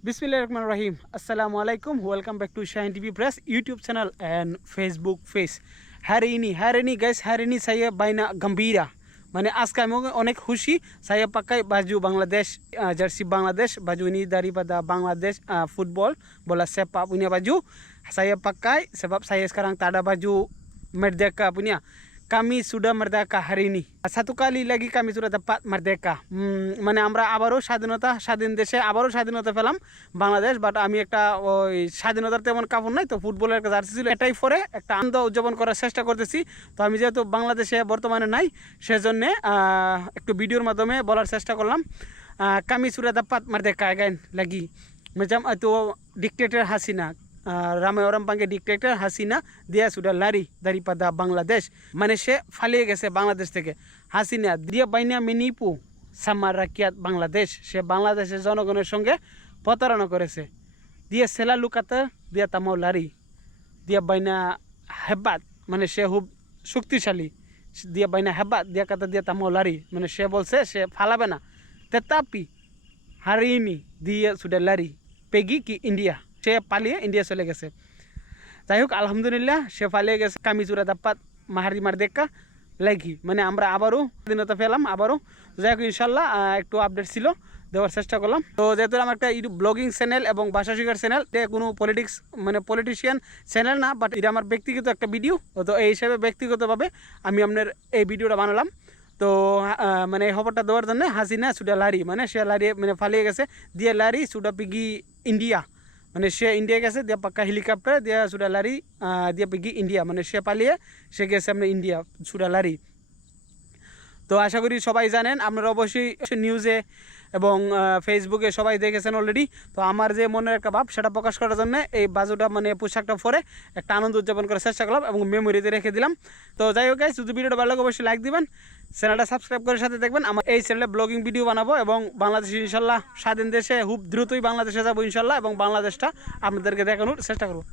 Assalamu alaikum. Welcome back to Shine TV Press YouTube channel and Facebook face. Hari ini, hari ini guys, hari ini saya banyak gembira. মানে আজকে আমি অনেক খুশি baju Bangladesh uh, jersey Bangladesh baju ini daripada Bangladesh uh, football bola sepak punya baju saya pakai sebab saya sekarang tak ada baju merdeka punya ini. Satu kali lagi kami sudah dapat merdeka. উম, মানে আমরা আবারও স্বাধীনতা স্বাধীন দেশে আবারও স্বাধীনতা পেলাম Bangladesh but আমি একটা ওই স্বাধীনতার তেমন কাপড় নাই তো ফুটবলের একটা জার্সি ছিল এটাই পরে একটা আনন্দ উদযাপন করার চেষ্টা করতেছি। তো আমি যেহেতু বাংলাদেশে বর্তমানে নাই সেজন্যে একটু ভিডিওর মাধ্যমে বলার চেষ্টা করলাম। আহ, kami sudah dapat merdeka kan lagi macam itu diktator Uh, orang panggil diktator Hasina dia sudah lari daripada Bangladesh মানে সে পালিয়ে গেছে বাংলাদেশ থেকে Hasina dia banyak menipu sama rakyat Bangladesh সে বাংলাদেশের জনগণের সঙ্গে প্রতারণা করেছে selalu kata dia tak mau lari dia banyak hebat মানে সে খুব শক্তিশালী banyak hebat dia kata dia tak mau lari মানে সে বলছে সে ফালাবে না hari ini dia sudah lari pergi ke India সে পালিয়ে ইন্ডিয়া চলে গেছে। যাই হোক আলহামদুলিল্লাহ, সে পালিয়ে গেছে কামিজুরা দাপ্পাত মাহারি মার দেখা লাগি। মানে আমরা আবারও স্বাধীনতা পেলাম, আবারও। যাই হোক, ইনশাল্লাহ একটু আপডেট ছিল, দেওয়ার চেষ্টা করলাম। তো যেহেতু আমার একটা ইউটিউব ব্লগিং চ্যানেল এবং ভাষা শিকার চ্যানেল এটা কোনো পলিটিক্স মানে পলিটিশিয়ান চ্যানেল না বাট এটা আমার ব্যক্তিগত একটা ভিডিও তো এই হিসাবে ব্যক্তিগতভাবে আমি আপনার এই ভিডিওটা বানালাম। তো মানে খবরটা দেওয়ার জন্য হাসিনা সুডা লারি মানে সে লারি মানে ফালিয়ে গেছে, দিয়ে লারি সুডা পিগি ইন্ডিয়া। মানে সে ইন্ডিয়া গেছে, দিয়ে পাক্কা হেলিকপ্টার দিয়ে সুরা লারি দিয়ে পিগি ইন্ডিয়া মানে সে পালিয়ে, সে গেছে আপনার ইন্ডিয়া সুরা লারি তো আশা করি সবাই জানেন, আপনারা অবশ্যই নিউজে এবং ফেসবুকে সবাই দেখেছেন অলরেডি তো আমার যে মনের একটা ভাব, সেটা প্রকাশ করার জন্য এই বাজুটা মানে পোশাকটা পরে একটা আনন্দ উদযাপন করার চেষ্টা করলাম এবং মেমোরিতে রেখে দিলাম। তো যাই হোক যদি ভিডিওটা ভালো লাগে অবশ্যই লাইক দিবেন চ্যানেলটা সাবস্ক্রাইব করে সাথে দেখবেন। আমার এই চ্যানেলে ব্লগিং ভিডিও বানাবো এবং বাংলাদেশ ইনশাল্লাহ স্বাধীন দেশে খুব দ্রুতই বাংলাদেশে যাব ইনশাল্লাহ এবং বাংলাদেশটা আপনাদেরকে দেখানোর চেষ্টা করব।